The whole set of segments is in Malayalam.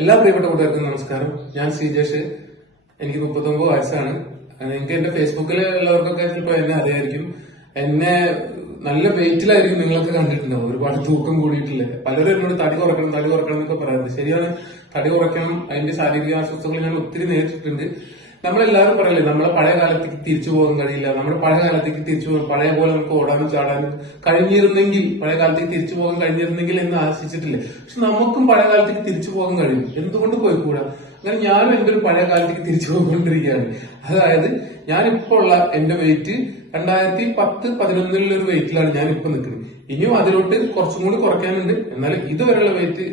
എല്ലാ പ്രിയപ്പെട്ട കൂട്ടുകാർക്കും നമസ്കാരം. ഞാൻ ശ്രീജേഷ് എനിക്ക് മുപ്പത്തൊമ്പത് വയസ്സാണ്. എനിക്ക് എന്റെ ഫേസ്ബുക്കിൽ ഉള്ളവർക്കൊക്കെ ചിലപ്പോൾ എന്നെ അറിയായിരിക്കും. എന്നെ നല്ല വെയിറ്റിലായിരിക്കും നിങ്ങളൊക്കെ കണ്ടിട്ടുണ്ടാവും ഒരുപാട് തൂക്കം കൂടിയിട്ടില്ല? പലരും എന്നോട് തടി കുറക്കണം തടി കുറക്കണം എന്നൊക്കെ പറയാറുണ്ട്. ശരിയാണ് തടി കുറയ്ക്കണം. അതിന്റെ ശാരീരിക ആശ്വാസങ്ങൾ ഞാൻ ഒത്തിരി നേരിട്ടിട്ടുണ്ട്. നമ്മളെല്ലാവരും പറയില്ലേ നമ്മളെ പഴയ കാലത്തേക്ക് തിരിച്ചു പോകാൻ കഴിയില്ല. നമ്മുടെ പഴയ കാലത്തേക്ക് തിരിച്ചു പോകാൻ പഴയ പോലെ നമുക്ക് ഓടാനും ചാടാനും കഴിഞ്ഞിരുന്നെങ്കിൽ പഴയ കാലത്തേക്ക് തിരിച്ചു പോകാൻ കഴിഞ്ഞിരുന്നെങ്കിൽ എന്ന് ആശിച്ചിട്ടില്ലേ? പക്ഷെ നമുക്കും പഴയ കാലത്തേക്ക് തിരിച്ചു പോകാൻ കഴിയും. എന്തുകൊണ്ട് പോയിക്കൂടാ? അങ്ങനെ ഞാനും എന്റെ ഒരു പഴയ കാലത്തേക്ക് തിരിച്ചു പോയിക്കൊണ്ടിരിക്കുകയാണ്. അതായത് ഞാനിപ്പോ ഉള്ള എന്റെ വെയിറ്റ് രണ്ടായിരത്തി പത്ത് പതിനൊന്നിലുള്ള ഒരു വെയിറ്റിലാണ് ഞാൻ ഇപ്പൊ നിൽക്കുന്നത്. ഇനിയും അതിലോട്ട് കുറച്ചും കൂടി കുറയ്ക്കാനുണ്ട്. എന്നാലും ഇതുവരെയുള്ള വെയിറ്റ്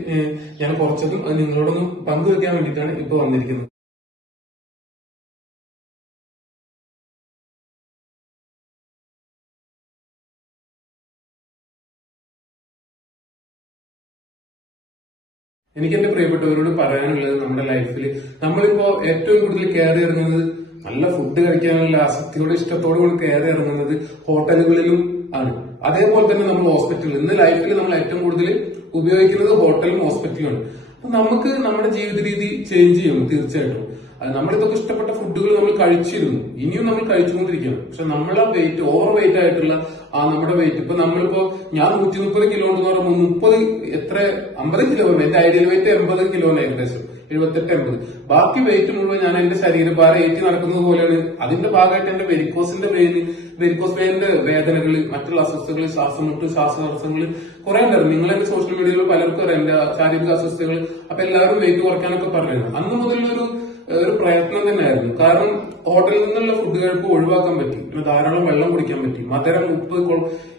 ഞാൻ കുറച്ചതും നിങ്ങളോടൊന്നും പങ്കുവെക്കാൻ വേണ്ടിയിട്ടാണ് ഇപ്പൊ വന്നിരിക്കുന്നത്. എനിക്ക് എന്റെ പ്രിയപ്പെട്ടവരോട് പറയാനുള്ളത് നമ്മുടെ ലൈഫിൽ നമ്മളിപ്പോ ഏറ്റവും കൂടുതൽ കയറി ഇറങ്ങുന്നത് നല്ല ഫുഡ് കഴിക്കാനുള്ള ആസക്തിയോടെ ഇഷ്ടത്തോടെ കൂടി കയറി ഇറങ്ങുന്നത് ഹോട്ടലുകളിലും ആണ്. അതേപോലെ തന്നെ നമ്മൾ ഹോസ്പിറ്റലിൽ ഇന്ന് ലൈഫിൽ നമ്മൾ ഏറ്റവും കൂടുതൽ ഉപയോഗിക്കുന്നത് ഹോട്ടലും ഹോസ്പിറ്റലും ആണ് അപ്പൊ നമുക്ക് നമ്മുടെ ജീവിത രീതി ചേഞ്ച് ചെയ്യണം തീർച്ചയായിട്ടും. നമ്മളിതൊക്കെ ഇഷ്ടപ്പെട്ട ഫുഡുകൾ നമ്മൾ കഴിച്ചിരുന്നു. ഇനിയും നമ്മൾ കഴിച്ചുകൊണ്ടിരിക്കണം പക്ഷെ നമ്മളെ വെയിറ്റ് ഓവർ വെയിറ്റ് ആയിട്ടുള്ള ആ നമ്മുടെ വെയിറ്റ് ഇപ്പൊ നമ്മളിപ്പോ ഞാൻ നൂറ്റി മുപ്പത് കിലോ ഉണ്ടെന്ന് പറയുമ്പോൾ മുപ്പത് എത്ര? അമ്പത് കിലോ എന്റെ ഐഡിയൽ വെയിറ്റ് എൺപത് കിലോ ഏകദേശം. എഴുപത്തെട്ട് എൺപത്. ബാക്കി വെയിറ്റ് മുഴുവൻ ഞാൻ എന്റെ ശരീരഭാരം ഏറ്റി നടക്കുന്നത് പോലെയാണ്. അതിന്റെ ഭാഗമായിട്ട് എന്റെ വെരിക്കോസിന്റെ വെയിന് വെരിക്കോസ് വെയിന്റെ വേദനകൾ മറ്റുള്ള അസ്വസ്ഥതകൾ ശ്വാസമുട്ട് ശ്വാസതടസ്സങ്ങൾ കുറെ ഉണ്ടായിരുന്നു. നിങ്ങൾ എന്റെ സോഷ്യൽ മീഡിയയിൽ പലർക്കും അറിയാം. എന്റെ ശാരീരിക അസ്വസ്ഥതകൾ അപ്പൊ എല്ലാവരും വെയിറ്റ് കുറയ്ക്കാനൊക്കെ പറഞ്ഞിരുന്നു. അന്ന് മുതലൊരു ഒരു പ്രയത്നം തന്നെയായിരുന്നു. കാരണം ഹോട്ടലിൽ നിന്നുള്ള ഫുഡ് കഴിപ്പ് ഒഴിവാക്കാൻ പറ്റി. പിന്നെ ധാരാളം വെള്ളം കുടിക്കാൻ പറ്റി. മധുരം ഉപ്പ്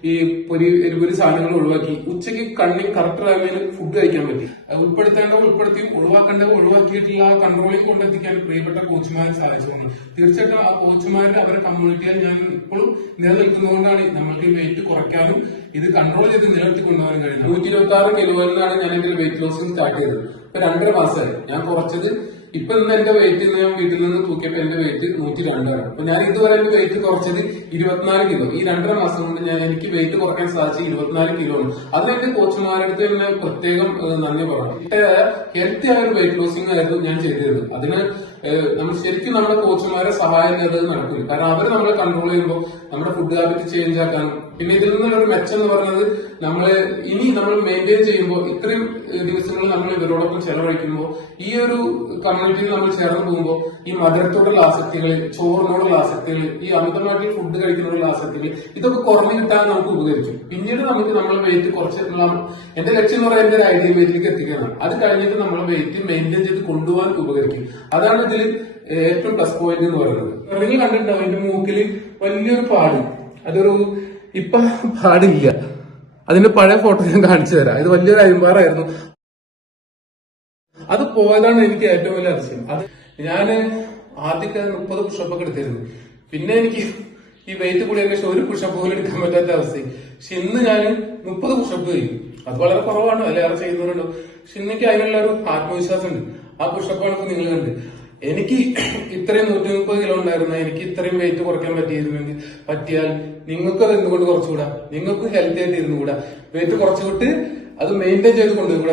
ഈ പൊരി എരിപൊരി സാധനങ്ങൾ ഒഴിവാക്കി. ഉച്ചയ്ക്ക് കണ്ണിൽ കറക്റ്റ് ടൈമിന് ഫുഡ് കഴിക്കാൻ പറ്റി. ഉൾപ്പെടുത്തേണ്ടവ ഉൾപ്പെടുത്തിയും ഒഴിവാക്കേണ്ടവ ഒഴിവാക്കിയിട്ടുള്ള ആ കൺട്രോളിംഗ് കൊണ്ടെത്തിക്കാൻ പ്രിയപ്പെട്ട കോച്ചുമാരെ സാധിച്ചിട്ടുണ്ട് തീർച്ചയായിട്ടും ആ കോച്ചുമാരുടെ അവരുടെ കമ്മ്യൂണിറ്റിയിൽ ഞാൻ ഇപ്പോഴും നിലനിൽക്കുന്നതുകൊണ്ടാണ് നമ്മൾക്ക് വെയിറ്റ് കുറയ്ക്കാനും ഇത് കൺട്രോൾ ചെയ്ത് നിലനിർത്തി കൊണ്ടുപോകാൻ കഴിയുന്നത് നൂറ്റി ഇരുപത്തി ആറ് കിലോയിലാണ് ഞാൻ എന്റെ വെയിറ്റ് ലോസിംഗ് സ്റ്റാർട്ട് ചെയ്തത്. ഇപ്പൊ രണ്ടര മാസമായി. ഞാൻ കുറച്ചത് ഇപ്പൊ ഇന്ന് എന്റെ വെയിറ്റ് ഞാൻ വീട്ടിൽ നിന്ന് തൂക്കിയപ്പോ എന്റെ വെയിറ്റ് നൂറ്റി രണ്ടാണ് അപ്പൊ ഞാൻ ഇതുവരെ എന്റെ വെയിറ്റ് കുറച്ചത് ഇരുപത്തിനാല് കിലോ ഈ രണ്ടര മാസം കൊണ്ട് ഞാൻ എനിക്ക് വെയിറ്റ് കുറയ്ക്കാൻ സാധിച്ചു ഇരുപത്തിനാല് കിലോ ആണ്. അത് എന്റെ കോച്ചുമാരുടെ അടുത്ത് തന്നെ പ്രത്യേകം നന്ദി പറയണം. ഹെൽത്തി ആയ ഒരു വെയിറ്റ് ലോസിംഗ് ആയിരുന്നു ഞാൻ ചെയ്തിരുന്നത്. അതിന് നമ്മൾ ശരിക്കും നമ്മുടെ കോച്ചുമാരെ സഹായം അത് നടക്കില്ല കാരണം അവർ നമ്മളെ കൺട്രോൾ ചെയ്യുമ്പോൾ നമ്മുടെ ഫുഡ് ഹാബിറ്റ് ചേഞ്ച് ആക്കാനും പിന്നെ ഇതിൽ നിന്നുള്ള ഒരു മെച്ചം എന്ന് പറയുന്നത് നമ്മൾ ഇനി നമ്മൾ മെയിന്റെയിൻ ചെയ്യുമ്പോൾ ഇത്രയും ദിവസങ്ങൾ നമ്മൾ ഇവരോടൊപ്പം ചെലവഴിക്കുമ്പോൾ ഈ ഒരു കമ്മ്യൂണിറ്റിയിൽ നമ്മൾ ചേർന്ന് പോകുമ്പോൾ ഈ മധുരത്തോടുള്ള ആസക്തികൾ ചോറിനോടുള്ള ആസക്തികൾ ഈ അമിതമായിട്ട് ഫുഡ് കഴിക്കുന്നതിനുള്ള ആസക്തികൾ ഇതൊക്കെ കുറഞ്ഞു കിട്ടാൻ നമുക്ക് ഉപകരിക്കും. പിന്നീട് നമുക്ക് നമ്മളെ വെയിറ്റ് കുറച്ച് എന്റെ ലക്ഷ്യം എന്ന് പറയുന്നത് ഒരു വെയിറ്റിലേക്ക് എത്തിക്കാനാണ്. അത് കഴിഞ്ഞിട്ട് നമ്മൾ വെയിറ്റ് മെയിന്റെയിൻ ചെയ്ത് കൊണ്ടുപോകാൻ ഉപകരിക്കും. അതാണ് ഇതിൽ ഏറ്റവും പ്ലസ് പോയിന്റ് എന്ന് പറയുന്നത്. നിങ്ങൾ കണ്ടിട്ടുണ്ടാവും എന്റെ മൂക്കിൽ വലിയൊരു പാട്. അതൊരു ഇപ്പൊ പാടില്ല. അതിന്റെ പഴയ ഫോട്ടോ ഞാൻ കാണിച്ചു തരാം. ഇത് വലിയൊരു അയമ്പാറായിരുന്നു അത് പോയതാണ് എനിക്ക് ഏറ്റവും വലിയ അതിശയം അത് ഞാൻ ആദ്യമൊക്കെ മുപ്പത് പുഷപ്പ് ഒക്കെ എടുത്തിരുന്നു. പിന്നെ എനിക്ക് ഈ വെയിറ്റ് കൂടിയ ശേഷം ഒരു പുഷപ്പ് പോലും എടുക്കാൻ പറ്റാത്ത അവസ്ഥ പക്ഷെ ഇന്ന് ഞാൻ മുപ്പത് പുഷപ്പ് ചെയ്യും. അത് വളരെ കുറവാണ്. അല്ലെ? ചെയ്യുന്നവരുണ്ടോ? പക്ഷെ ഇന്നെനിക്ക് അതിനുള്ള ഒരു ആത്മവിശ്വാസം ഉണ്ട് ആ പുഷപ്പാണ് നിങ്ങൾ കണ്ട് എനിക്ക് ഇത്രയും നൂറ്റി മുപ്പത് കിലോ ഉണ്ടായിരുന്ന. എനിക്ക് ഇത്രയും വെയിറ്റ് കുറയ്ക്കാൻ പറ്റിയിരുന്നെങ്കിൽ പറ്റിയാൽ നിങ്ങൾക്ക് അത് എന്തുകൊണ്ട് കുറച്ചുകൂടാ? നിങ്ങൾക്ക് ഹെൽത്തി ആയിട്ട് ഇരുന്നുകൂടാ? വെയിറ്റ് കുറച്ചുവിട്ട് അത് മെയിന്റെയിൻ ചെയ്ത് കൊണ്ടുപോകൂടാ